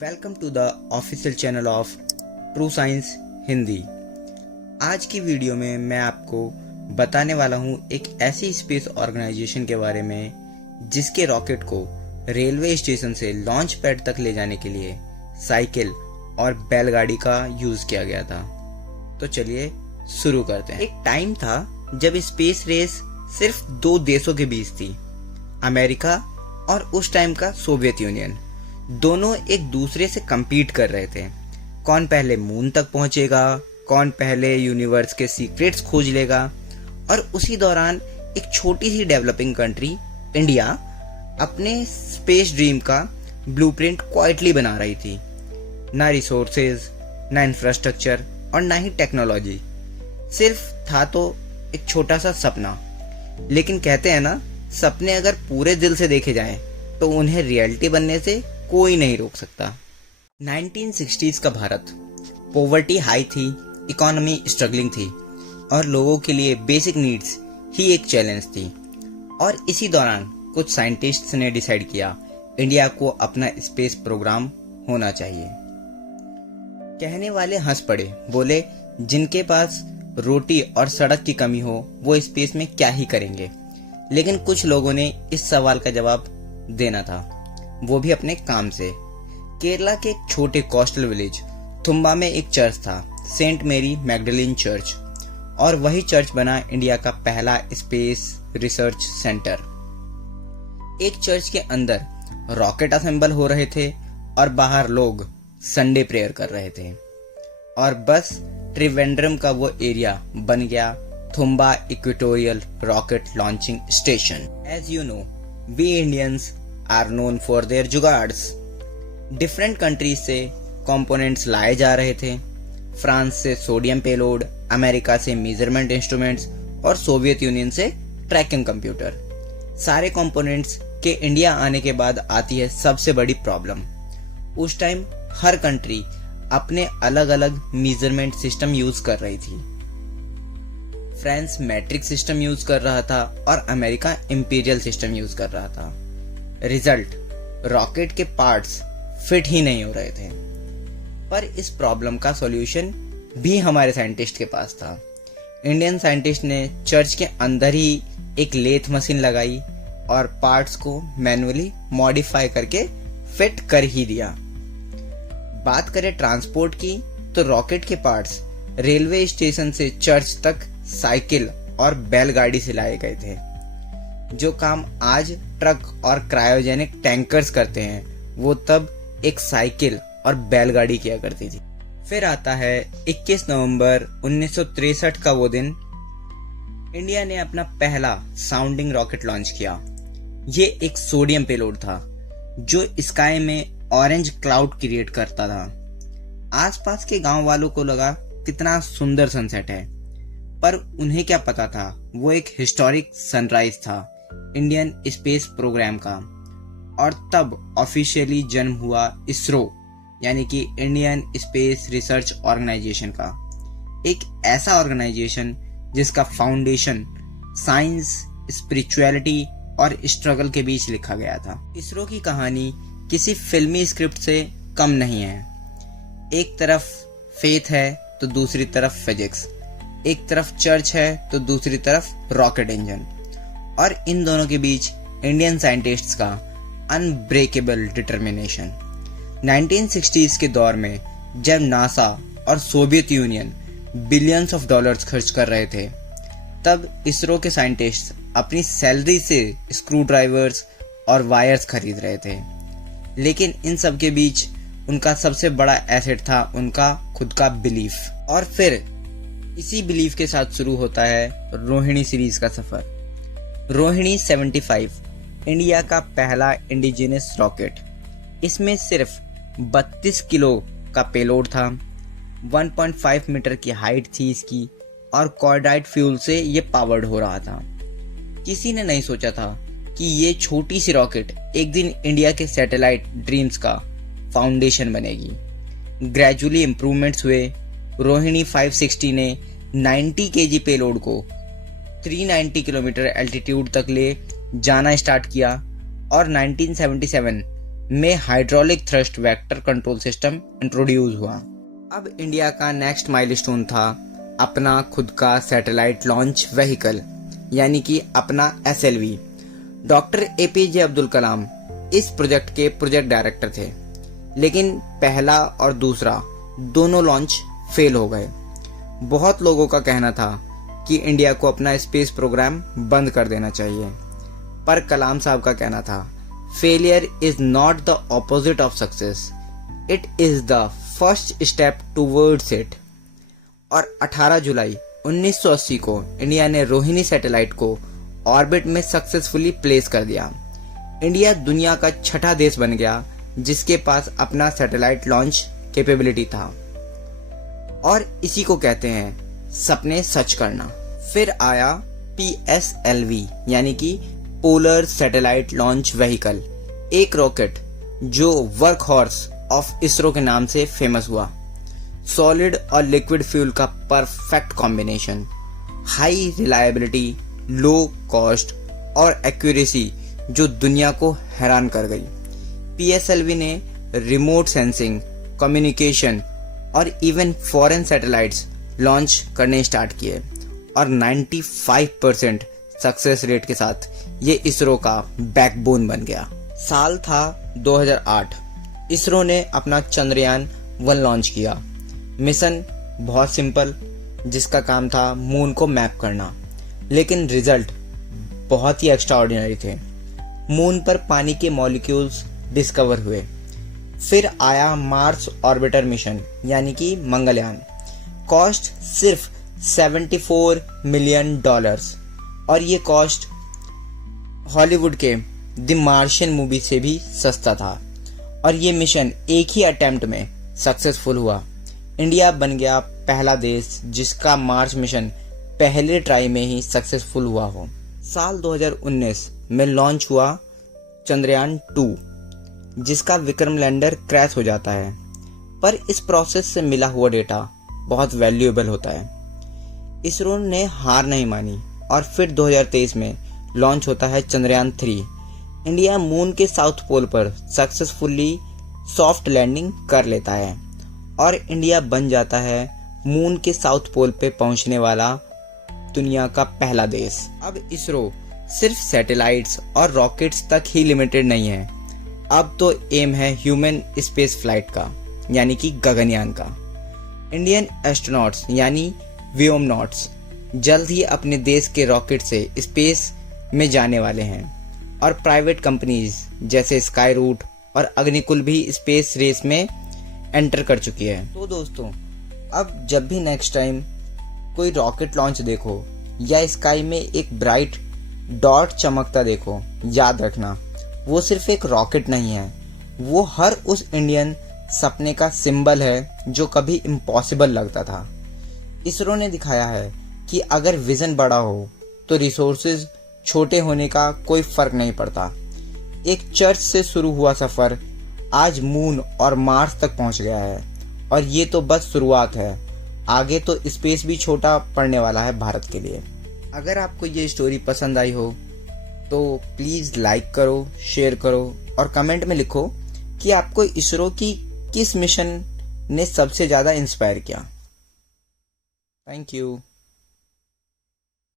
Welcome to the official channel of true science Hindi. आज की video में मैं आपको बताने वाला हूँ एक ऐसी स्पेस ऑर्गेनाइजेशन के बारे में जिसके रॉकेट को रेलवे स्टेशन से लॉन्च पैड तक ले जाने के लिए साइकिल और बैलगाड़ी का यूज किया गया था। तो चलिए शुरू करते हैं। एक टाइम था जब स्पेस रेस सिर्फ दो देशों के बीच थी, अमेरिका और उस टाइम का सोवियत यूनियन। दोनों एक दूसरे से compete कर रहे थे। कौन पहले मून तक पहुंचेगा, कौन पहले यूनिवर्स के सीक्रेट्स खोज लेगा। और उसी दौरान एक छोटी सी डेवलपिंग कंट्री इंडिया अपने स्पेस ड्रीम का ब्लूप्रिंट क्वाइटली बना रही थी। ना रिसोर्सेज, ना इंफ्रास्ट्रक्चर और ना ही टेक्नोलॉजी, सिर्फ था तो एक छोटा सा सपना। लेकिन कहते हैं ना, सपने अगर पूरे दिल से देखे जाएं तो उन्हें रियलिटी बनने से कोई नहीं रोक सकता। 1960s का भारत, पॉवर्टी हाई थी, इकोनॉमी स्ट्रगलिंग थी और लोगों के लिए बेसिक नीड्स ही एक चैलेंज थी। और इसी दौरान कुछ साइंटिस्ट्स ने डिसाइड किया इंडिया को अपना स्पेस प्रोग्राम होना चाहिए। कहने वाले हंस पड़े, बोले जिनके पास रोटी और सड़क की कमी हो वो स्पेस में क्या ही करेंगे। लेकिन कुछ लोगों ने इस सवाल का जवाब देना था, वो भी अपने काम से। केरला के एक छोटे कोस्टल विलेज थुम्बा में एक चर्च था, सेंट मेरी मैगडलिन चर्च, और वही चर्च बना इंडिया का पहला स्पेस रिसर्च सेंटर। एक चर्च के अंदर रॉकेट असेंबल हो रहे थे और बाहर लोग संडे प्रेयर कर रहे थे। और बस त्रिवेंद्रम का वो एरिया बन गया Thumba equatorial rocket launching station. As you know, we Indians are known for their jugaads. Different countries से कंपोनेंट्स लाए जा रहे थे। फ्रांस से सोडियम पेलोड, अमेरिका से मेजरमेंट इंस्ट्रूमेंट्स और सोवियत यूनियन से ट्रैकिंग कंप्यूटर। सारे कंपोनेंट्स के इंडिया आने के बाद आती है सबसे बड़ी प्रॉब्लम। उस टाइम हर कंट्री अपने अलग अलग मेजरमेंट सिस्टम यूज कर रही थी। फ्रांस मैट्रिक सिस्टम यूज कर रहा था और अमेरिका इंपीरियल सिस्टम यूज कर रहा था। रिजल्ट, रॉकेट के पार्ट्स फिट ही नहीं हो रहे थे। पर इस प्रॉब्लम का सॉल्यूशन भी हमारे साइंटिस्ट के पास था। इंडियन साइंटिस्ट ने चर्च के अंदर ही एक लेथ मशीन लगाई और पार्ट्स को मैन्युअली मॉडिफाई करके फिट कर ही दिया। बात करें ट्रांसपोर्ट की, तो रॉकेट के पार्ट्स रेलवे स्टेशन से चर्च तक साइकिल और बैलगाड़ी से लाए गए थे। जो काम आज ट्रक और क्रायोजेनिक टैंकर्स करते हैं, वो तब एक साइकिल और बैलगाड़ी किया करती थी। फिर आता है 21 नवंबर 1963 का वो दिन। इंडिया ने अपना पहला साउंडिंग रॉकेट लॉन्च किया। ये एक सोडियम पेलोड था जो स्काई में ऑरेंज क्लाउड क्रिएट करता था। आसपास के गांव वालों को लगा कितना सुंदर सनसेट है, पर उन्हें क्या पता था वो एक हिस्टोरिक सनराइज था इंडियन स्पेस प्रोग्राम का। और तब ऑफिशियली जन्म हुआ इसरो, यानी कि इंडियन स्पेस रिसर्च ऑर्गेनाइजेशन का। एक ऐसा ऑर्गेनाइजेशन जिसका फाउंडेशन साइंस, स्पिरिचुअलिटी और स्ट्रगल के बीच लिखा गया था। इसरो की कहानी किसी फिल्मी स्क्रिप्ट से कम नहीं है। एक तरफ फेथ है तो दूसरी तरफ फिजिक्स, एक तरफ चर्च है तो दूसरी तरफ रॉकेट इंजन, और इन दोनों के बीच इंडियन साइंटिस्ट्स का अनब्रेकेबल डिटर्मिनेशन। 1960s के दौर में जब नासा और Soviet union billions of dollars खर्च कर रहे थे, तब इसरो के साइंटिस्ट्स अपनी सैलरी से स्क्रू ड्राइवर्स और वायर्स खरीद रहे थे। लेकिन इन सब के बीच उनका सबसे बड़ा एसेट था उनका खुद का बिलीफ। और फिर इसी बिलीफ के साथ शुरू होता है रोहिणी सीरीज का सफर। रोहिणी 75 इंडिया का पहला इंडिजिनस रॉकेट। इसमें सिर्फ 32 किलो का पेलोड था, 1.5 मीटर की हाइट थी इसकी, और कॉर्डाइट फ्यूल से ये पावर्ड हो रहा था। किसी ने नहीं सोचा था कि ये छोटी सी रॉकेट एक दिन इंडिया के सैटेलाइट ड्रीम्स का फाउंडेशन बनेगी। ग्रेजुअली इंप्रूवमेंट्स हुए। रोहिणी 560 ने 90 केजी पेलोड को 390 किलोमीटर एल्टीट्यूड तक ले जाना स्टार्ट किया और 1977 में hydraulic thrust vector control system introduce हुआ। अब इंडिया का नेक्स्ट माइलस्टोन था अपना खुद का सैटेलाइट लॉन्च व्हीकल, यानी कि अपना SLV। Doctor APJ Abdul Kalam इस प्रोजेक्ट के प्रोजेक्ट डायरेक्टर थे, लेकिन पहला और दूसरा दोनों लॉन्च फेल हो गए। बहुत लोगों का कहना था कि इंडिया को अपना स्पेस प्रोग्राम बंद कर देना चाहिए, पर कलाम साहब का कहना था failure is not the opposite of success, it is the first step towards it. और 18 जुलाई 1980 को इंडिया ने रोहिणी सैटेलाइट को ऑर्बिट में सक्सेसफुली प्लेस कर दिया। इंडिया दुनिया का छठा देश बन गया जिसके पास अपना सैटेलाइट लॉन्च कैपेबिलिटी था, और इसी को कहते हैं सपने सच करना। फिर आया PSLV यानी कि पोलर सैटेलाइट लॉन्च व्हीकल, एक रॉकेट जो वर्क हॉर्स ऑफ इसरो के नाम से फेमस हुआ। सॉलिड और लिक्विड फ्यूल का perfect combination, high reliability, low cost और एक्यूरेसी जो दुनिया को हैरान कर गई। PSLV ने रिमोट सेंसिंग, कम्युनिकेशन और इवन फॉरेन सैटेलाइट्स लॉन्च करने स्टार्ट किए, और 95% सक्सेस रेट के साथ ये इसरो का बैकबोन बन गया। साल था 2008। इसरो ने अपना चंद्रयान 1 लॉन्च किया। मिशन बहुत सिंपल, जिसका काम था मून को मैप करना, लेकिन रिजल्ट बहुत ही एक्स्ट्राऑर्डिनरी थे। मून पर पानी के मॉलिक्यूल्स डिस्कवर हुए। फिर आया मार्स ऑर्बिटर मिशन यानी कि मंगलयान। कॉस्ट सिर्फ $74 मिलियन, और ये कॉस्ट हॉलीवुड के द मार्शियन मूवी से भी सस्ता था, और ये मिशन एक ही अटेम्प्ट में सक्सेसफुल हुआ। इंडिया बन गया पहला देश जिसका मार्स मिशन पहले ट्राई में ही सक्सेसफुल हुआ हो। साल 2019 में लॉन्च हुआ चंद्रयान 2, जिसका विक्रम लैंडर क्रैश हो जाता है, पर इस प्रोसेस से मिला हुआ डेटा बहुत वैल्यूएबल होता है। इसरो ने हार नहीं मानी, और फिर 2023 में लॉन्च होता है चंद्रयान 3। इंडिया मून के साउथ पोल पर सक्सेसफुली सॉफ्ट लैंडिंग कर लेता है, और इंडिया बन जाता है मून के साउथ पोल पे पहुंचने वाला दुनिया का पहला देश। अब इसरो सिर्फ सैटेलाइट्स और रॉकेट्स तक ही लिमिटेड नहीं है, अब तो एम है ह्यूमन स्पेस फ्लाइट का, यानी कि गगनयान का। इंडियन एस्ट्रोनॉट्स यानी व्योमनॉट्स जल्द ही अपने देश के रॉकेट से स्पेस में जाने वाले हैं, और प्राइवेट कंपनीज जैसे स्काई रूट और अग्निकुल भी स्पेस रेस में एंटर कर चुकी है। तो दोस्तों, अब जब भी नेक्स्ट टाइम कोई रॉकेट लॉन्च देखो या स्काई में एक ब्राइट डॉट चमकता देखो, याद रखना वो सिर्फ एक रॉकेट नहीं है, वो हर उस इंडियन सपने का सिंबल है जो कभी इम्पॉसिबल लगता था। इसरो ने दिखाया है कि अगर विजन बड़ा हो तो रिसोर्सेज छोटे होने का कोई फर्क नहीं पड़ता। एक चर्च से शुरू हुआ सफर आज मून और मार्स तक पहुंच गया है, और ये तो बस शुरुआत है। आगे तो स्पेस भी छोटा पड़ने वाला है भारत के लिए। अगर आपको ये स्टोरी पसंद आई हो तो प्लीज़ लाइक करो, शेयर करो, और कमेंट में लिखो कि आपको इसरो की किस मिशन ने सबसे ज़्यादा इंस्पायर किया। Thank you.